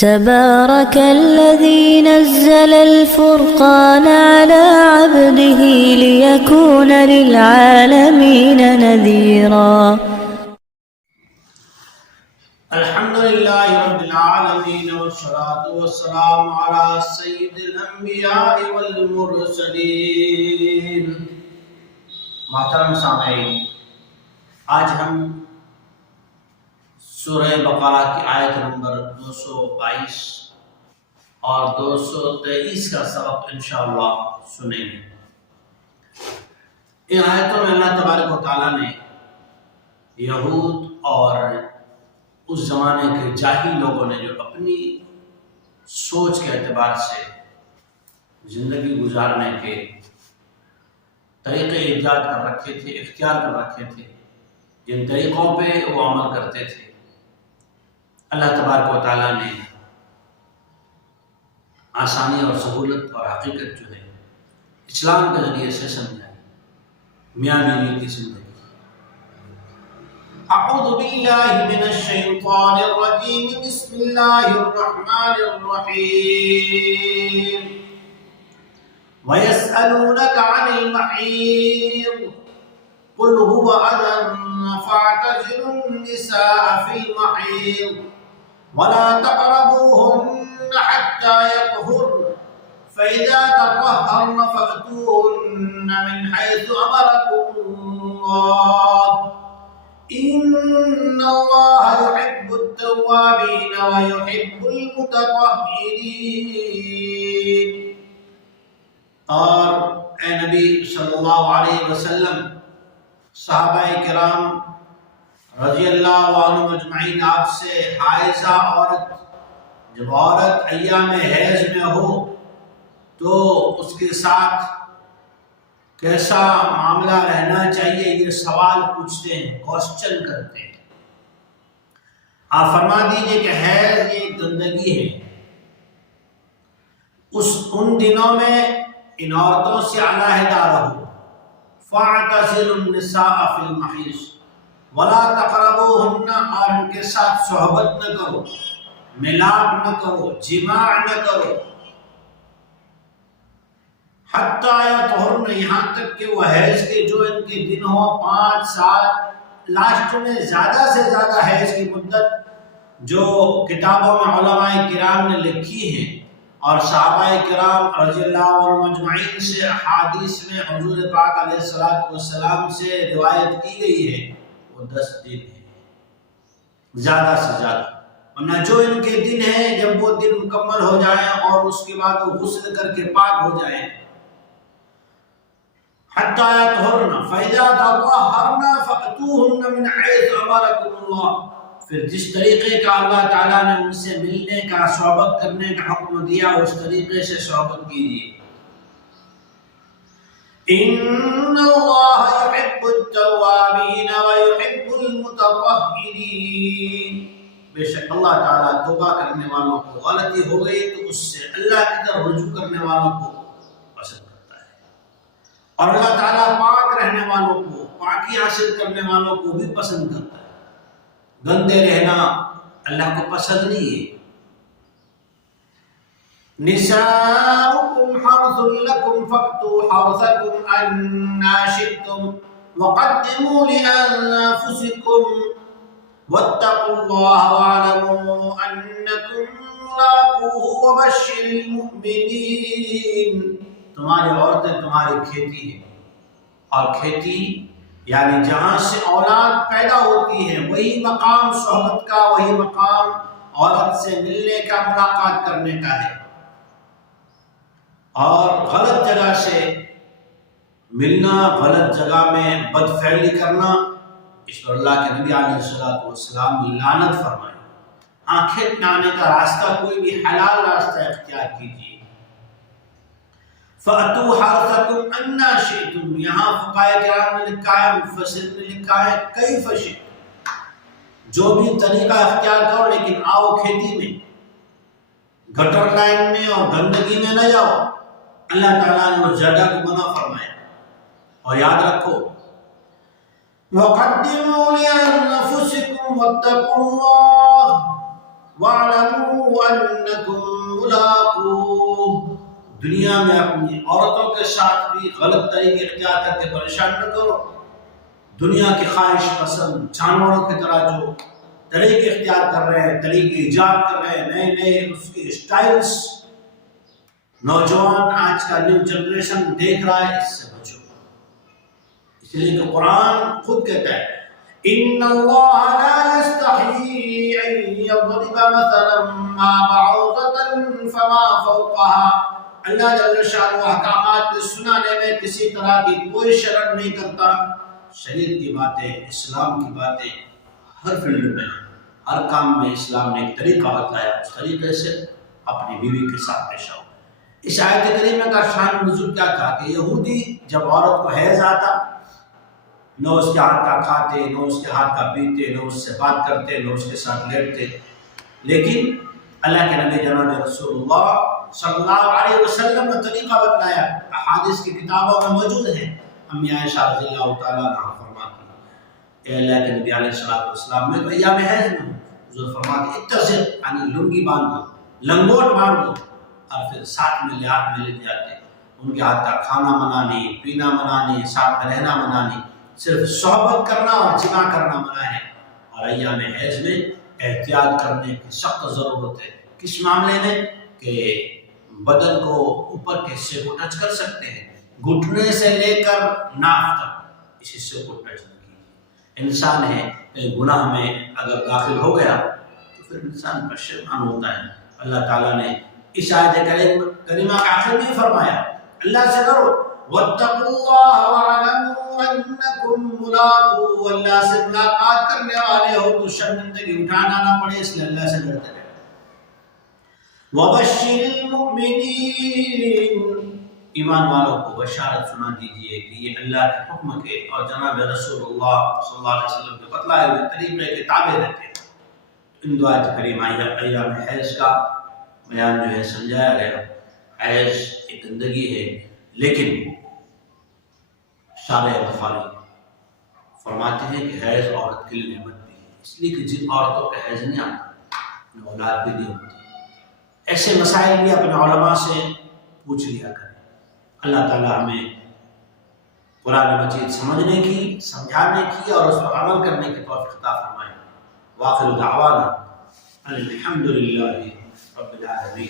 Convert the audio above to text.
تبارك الذي نزل الفرقان على عبده ليكون للعالمين نذيرا. الحمد لله رب العالمين والصلاة والسلام على سيد الانبیاء والمرسلین. محترم سامعین، آج ہم سورہ بقرہ کی آیت نمبر 222 اور 223 کا سبق انشاءاللہ سنیں گے. ان آیتوں میں اللہ تبارک و تعالیٰ نے یہود اور اس زمانے کے جاہل لوگوں نے جو اپنی سوچ کے اعتبار سے زندگی گزارنے کے طریقے ایجاد کر رکھے تھے، اختیار کر رکھے تھے، جن طریقوں پہ وہ عمل کرتے تھے، اللہ تبارک و تعالیٰ نے آسانی اور سہولت اور حقیقت جو ہے اسلام کے ذریعے سے سمجھائی. میاں بیوی کی زندگی. اعوذ باللہ من الشیطان الرجیم. بسم اللہ الرحمن الرحیم. وَيَسْأَلُونَكَ عَنِ الْمَحِيضِ قُلْ هُوَ أَذًى فَاعْتَزِلُوا النِّسَاءَ فِي الْمَحِيضِ وَلَا تَقْرَبُوهُنَّ حَتَّى يَطْهُرْنَ فَإِذَا تَطَهَّرْنَ فَأْتُوهُنَّ مِنْ حَيْثُ أَمَرَكُمُ اللَّهُ إِنَّ اللَّهَ يُحِبُّ التَّوَّابِينَ وَيُحِبُّ الْمُتَطَهِّرِينَ. اور اے نبی صلی اللہ علیہ وسلم، صحابہ کرام رضی اللہ عنہ مجمعین آپ سے حائضہ عورت، جب عورت ایام حیض میں ہو تو اس کے ساتھ کیسا معاملہ رہنا چاہیے، یہ سوال پوچھتے ہیں، کوسچن کرتے ہیں. آپ فرما دیجئے کہ حیض یہ گندگی ہے. ان دنوں میں ان عورتوں سے علیحدہ رہو. فَاعْتَزِلُوا النِّسَاءَ فِي الْمَحِيضِ وَلَا تَقْرَبُوهُنَّ، اور ان کے ساتھ صحبت نہ کرو، ملاپ نہ کرو، جماع نہ کرو. حتیٰ یطہرن، یہاں تک کہ وہ حیض کے جو ان کے دن ہوں 5 7، لاسٹ میں زیادہ سے زیادہ حیض کی مدت جو کتابوں میں علماء کرام نے لکھی ہیں اور صحابہ کرام رضی اللہ عنہ مجمعین سے احادیث میں حضور پاک علیہ السلام سے روایت کی گئی ہے، وہ 10 دن ہیں زیادہ سے زیادہ. ورنہ جو ان کے دن ہیں جب وہ دن مکمل ہو جائیں اور اس کے بعد وہ غسل کر کے پاک ہو جائیں. حتیٰ یطہرن فإذا تطہرن فأتوہن من حیث امرکم اللہ، پھر جس طریقے کا اللہ تعالیٰ نے ان سے ملنے کا، صحبت کرنے کا حکم دیا اس طریقے سے صحبت کیجیے. ان اللہ یحب التوابین ویحب المتطہرین. بے شک اللہ تعالیٰ توبہ کرنے والوں کو، غلطی ہو گئی تو اس سے اللہ کی طرف رجوع کرنے والوں کو پسند کرتا ہے، اور اللہ تعالیٰ پاک رہنے والوں کو، پاکی حاصل کرنے والوں کو بھی پسند کرتا ہے. گندے رہنا اللہ کو پسند نہیں ہے. نساؤکم حرث لکم فأتوا حرثکم انا شئتم وقدموا لأنفسکم واتقوا اللہ واعلموا انکم ملاقوہ وبشر المؤمنین. تمہاری عورتیں تمہاری کھیتی ہیں، اور کھیتی یعنی جہاں سے اولاد پیدا ہوتی ہے وہی مقام صحبت کا، وہی مقام عورت سے ملنے کا، ملاقات کرنے کا ہے. اور غلط جگہ سے ملنا، غلط جگہ میں بدفعلی کرنا، اس پر اللہ کے نبی علیہ السلام لعنت فرمائے. آنکھیں بنانے کا راستہ کوئی بھی حلال راستہ اختیار کیجیے. فَأْتُوا حَرْثَكُمْ أَنَّا شِئْتُمْ، یہاں فقہاء کرام نے لکھا ہے، مفسر نے لکھا ہے کیف شئتم، جو بھی طریقہ اختیار کرو لیکن آؤ کھیتی میں، گٹر لائن میں اور گندگی میں نہ جاؤ. اللہ تعالیٰ نے اس جگہ کو منع فرمایا. اور یاد رکھو وَقَدِّمُوا لِأَنفُسِكُمْ وَاتَّقُوا اللَّهَ وَاعْلَمُوا أَنَّكُمْ مُلَاقُوهُ، دنیا میں اپنی عورتوں کے ساتھ بھی غلط طریقے اختیار کر کے پریشان نہ کرو. دنیا کے خواہش پسند جانوروں کی طرح جو طریقے اختیار کر رہے ہیں، طریقے ایجاد کر رہے ہیں، نئے نئے اس کے اسٹائلس نوجوان آج کا نیو جنریشن دیکھ رہا ہے، اس سے بچو. اس لیے کہ قرآن خود کہتا ہے ان اللہ لا يستحيي ان يضرب مثلا ما بعوضة فما فوقها. اللہ جل شانہ احکامات سنانے میں کسی طرح کی کوئی شرم نہیں کرتا. شریعت کی باتیں، اسلام کی باتیں ہر فیلڈ میں، ہر کام میں اسلام نے ایک طریقہ بتایا، اس طریقے سے اپنی بیوی کے ساتھ پیش آؤ. اس آیت کریمہ کا شان نزول کیا تھا کہ یہودی جب عورت کو حیض آتا، نہ اس کے ہاتھ کا کھاتے، نہ اس کے ہاتھ کا پیتے، نہ اس سے بات کرتے، نہ اس کے ساتھ لیٹتے. لیکن اللہ کے نبی جناب رسول اللہ صلی اللہ علیہ وسلم نے طریقہ بتلایا، احادیث کی کتابوں میں موجود ہیں. امی عائشہ رضی اللہ تعالیٰ عنہ فرماتی ہیں اے اللہ کے نبی علیہ السلام میں تو ایام حیض میں حضور فرماتے اتزر، یعنی لنگی باندھ دو، لنگوٹ باندھ دو، اور پھر ساتھ میں لحاظ میں لے جاتے. ان کے ہاتھ کا کھانا منع نہیں، پینا منع نہیں، ساتھ میں رہنا منع نہیں، صرف صحبت کرنا اور جمع کرنا منع ہے. اور ایام حیض میں احتیاط کرنے کی سخت ضرورت ہے. کس معاملے میں؟ کہ بدن کو اوپر کے حصے کو ٹچ کر سکتے ہیں، گھٹنے سے لے کر ناف تک اس حصے کو ٹچ نہیں کیجیے. انسان ہے گناہ میں اگر داخل ہو گیا تو پھر انسان پر شرمان ہوتا ہے. اللہ تعالیٰ نے اس آیت کریمہ کا آخر میں فرمایا اللہ سے ڈرو، وَاتَّقُوا اللَّهَ وَاعْلَمُوا أَنَّكُمْ مُلَاقُوهُ، اللہ سے ملاقات کرنے والے ہو تو شرمندگی اٹھانا نہ پڑے، اس لیے اللہ سے ڈرتے رہے. وَبَشِّرِ الْمُؤْمِنِينَ، ایمان والوں کو بشارت سنا دیجئے کہ یہ اللہ کے حکم کے اور جناب رسول اللہ صلی اللہ علیہ وسلم کے بتلائے ہوئے طریقے کے تابع رہتے ہیں. ان دو آیت کریمہ ایام حیض کا بیان جو ہے سمجھایا گیا. حیض ایک گندگی ہے، لیکن شارع بخاری فرماتے ہیں کہ حیض عورت کے لیے نعمت بھی ہے، اس لیے کہ جن عورتوں کا حیض نہیں آتا انہیں اولاد بھی نہیں ہوتی. ایسے مسائل بھی اپنے علماء سے پوچھ لیا کریں. اللہ تعالیٰ ہمیں قرآن مجید سمجھنے کی، سمجھانے کی اور اس پر عمل کرنے کی توفیق عطا فرمائے. وآخر دعوانا الحمد للہ رب العالمین.